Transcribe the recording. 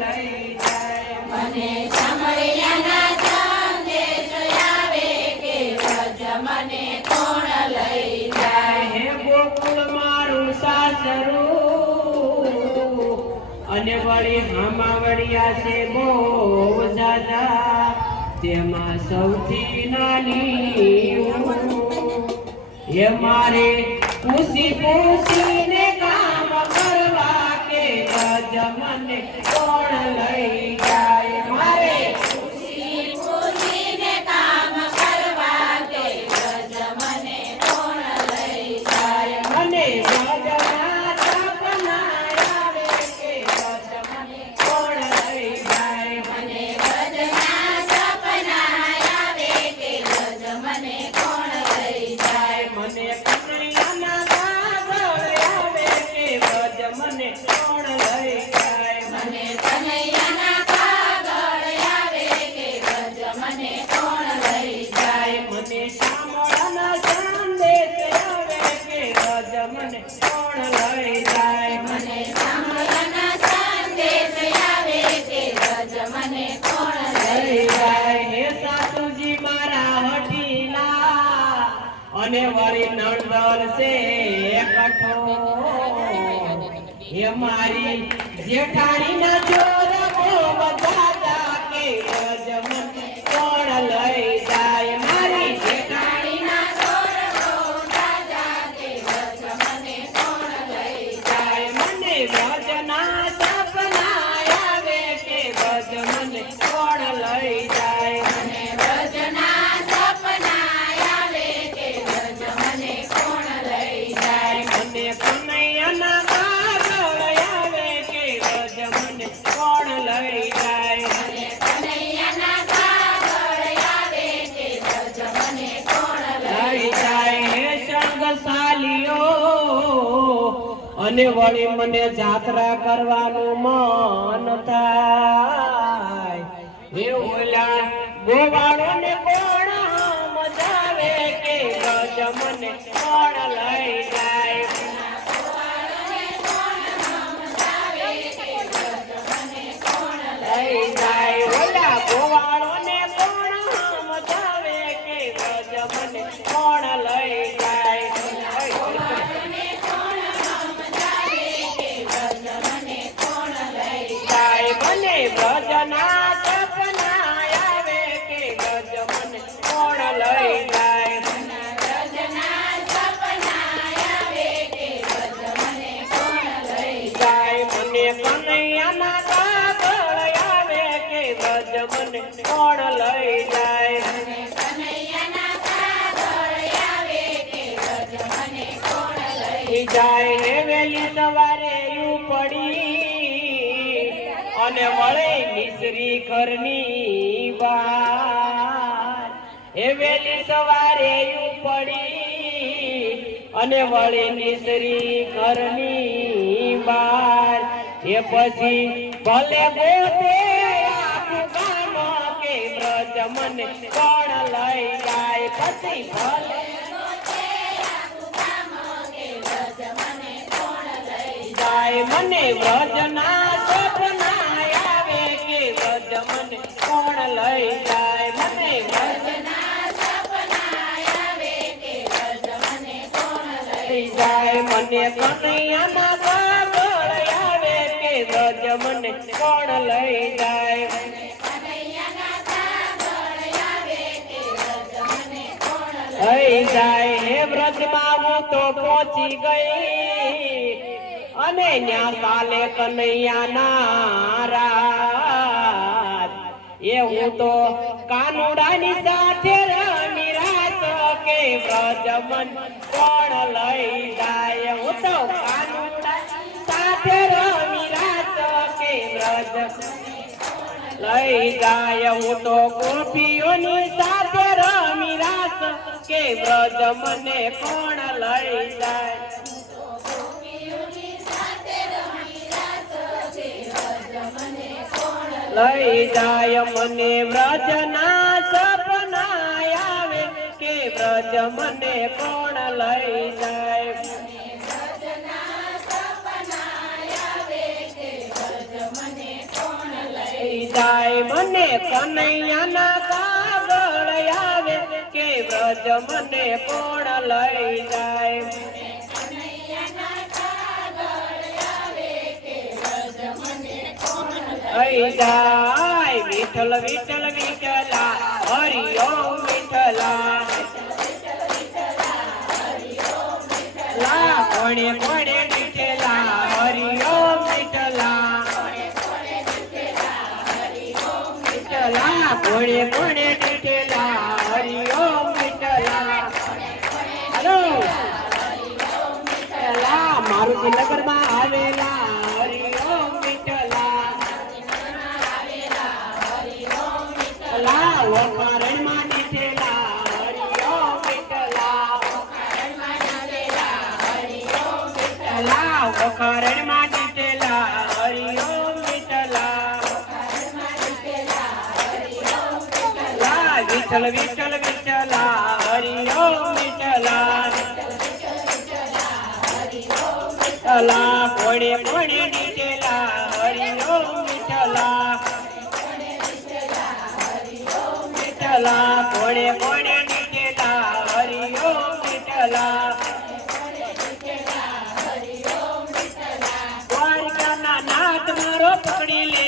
લઈ જાય મને સાંભળ્યાના સંદેશ આવે કે વ્રજ મને કોણ લઈ જાય હે ગોકુળ મારું સાસરું અને વળી હામાવડિયા છે બહુ જાજા તેમાં સૌથી નાની હે મારે પૂછી પૂછીને કામ કરવા કે વ્રજ મને કોણ લઈ જાય મારે પૂછી પૂછીને કામ કરવા કે વ્રજ મને કોણ લઈ જાય મને વ્રજના સપના આવે કે વ્રજ મને કોણ લઈ જાય મને વ્રજના સપના આવે કે વ્રજ મને કોણ લઈ જાય મને કનૈયાના કાગળ આવે કે વ્રજ મને કોણ લઈ જાય મને કનૈયાના કાગળ આવે કે વ્રજ મને કોણ લઈ જાય મને શામળાના સંદેશ આવે કે વ્રજ મને કોણ લઈ જાય મને સાંભળ્યાના સંદેશ આવે કે વ્રજ મને કોણ લઈ લઈ જાય જાય હે સાસુજી મારા હટીલા અને વળી નંદલ છે કઠોળ હે મારી જેઠાણીના ચોર બહુ બધા કે વ્રજ મને કોણ લઈ જાય મારી કાળીના ચોર બહુ રાજા કે વ્રજ મને કોણ લઈ જાય જાય મને વ્રજના સપના આવે કે વ્રજ મને કોણ લઈ જાય મને વ્રજના સપના આવે કે વ્રજ મને કોણ લઈ જાય મને કનૈયાના કાગળ આવે કે વ્રજ મને કોણ લઈ જાય મને કનૈયાના કાગળ આવે કે વ્રજ મને કોણ લઈ લઈ જાય હે સંગશાલીઓ અને વળી મને જાત્રા કરવાનું મન થાય હે ઓલા ગોવાળોને કોણ મજાવે કે વ્રજ મને કોણ લઈ જાય લઈ જાય ઓલા ગોવાળોને કોણ મજાવે કે વ્રજ મને કોણ લઈ જાય જાય મને વ્રજના સપના આવે કે વ્રજ મને કોણ લઈ જાય વ્રજના સપના આવે કે વ્રજ મને કોણ લઈ જાય મને કનૈયાના કાગળ આવે કે વ્રજ મને કોણ લઈ જાય કનૈયાના કાગળ આવે કે વ્રજ મને કોણ લઈ જાય હે વેલી સવારે યુ પડી અને વળે મિશ્રી ઘરની બહાર હે વેલી સવારે યુ પડી અને વળે મિશ્રી ઘરની બહાર એ પછી ભલે ગોતે આખું ગામ કે વ્રજ મને કોણ લઈ જાય પછી ભલે જાય મને વ્રજના સપના આવે કે વ્રજ મને કોણ લઈ જાય મને વ્રજના સપના આવે કે વ્રજ મને કોણ લઈ લઈ જાય મને કનૈયાના કાગળ આવે કે વ્રજ મને કોણ લઈ જાય કનૈયાના કાગળ આવે કે વ્રજ મને કોણ લઈ જાય હે વ્રજમાં હું તો પહોંચી ગઈ અને ન્યા કાલે કનૈયાના રાત એ હું તો કાનુડાની સાથે રમી રાત કે વ્રજ મન કોણ લઈ જાય હું તો કાનુડાની સાથે રમી રાત કે વ્રજ લઈ જાય હું તો ગોપીઓની સાથે રમી રાત કે વ્રજ મને કોણ લઈ જાય લઈ જાય મને વ્રજના સપના આવે કે વ્રજ મને કોણ લઈ જાય વ્રજના સપના આવે કે વ્રજ મને કોણ જાય મને કનૈયાના કાગળ આવે કે વ્રજ મને કોણ લઈ જાય લઈ જાય વિઠ્ઠલ વિઠ્ઠલ વિઠ્ઠલા હરિ ઓમ વિઠ્ઠલા લા કોણે કોણે વિઠ્ઠલા હરિ ઓમ વિઠ્ઠલા વિઠ્ઠલા કોણે કોણે વિઠ્ઠલા હરિ ઓમ વિઠ્ઠલા હલો વિઠ્ઠલા મારુતિનગરમાં આવેલા હરિ ઓમ વિઠ્ઠલા વખારણમાં નીચેલા હરિ ઓમ વિઠ્ઠલા વખારણમાં નીચેલા હરિ ઓમ વિઠ્ઠલા વિઠ્ઠલ વિઠ્ઠલ વિઠ્ઠલા હરિ ઓમ વિઠ્ઠલા કોણે કોણે નીચેલા હરિ ઓમ વિઠ્ઠલા કોણે કોણે નીચેલા હરિ ઓમ વિઠ્ઠલા દ્વારકાના નાથ મારો પકડી લે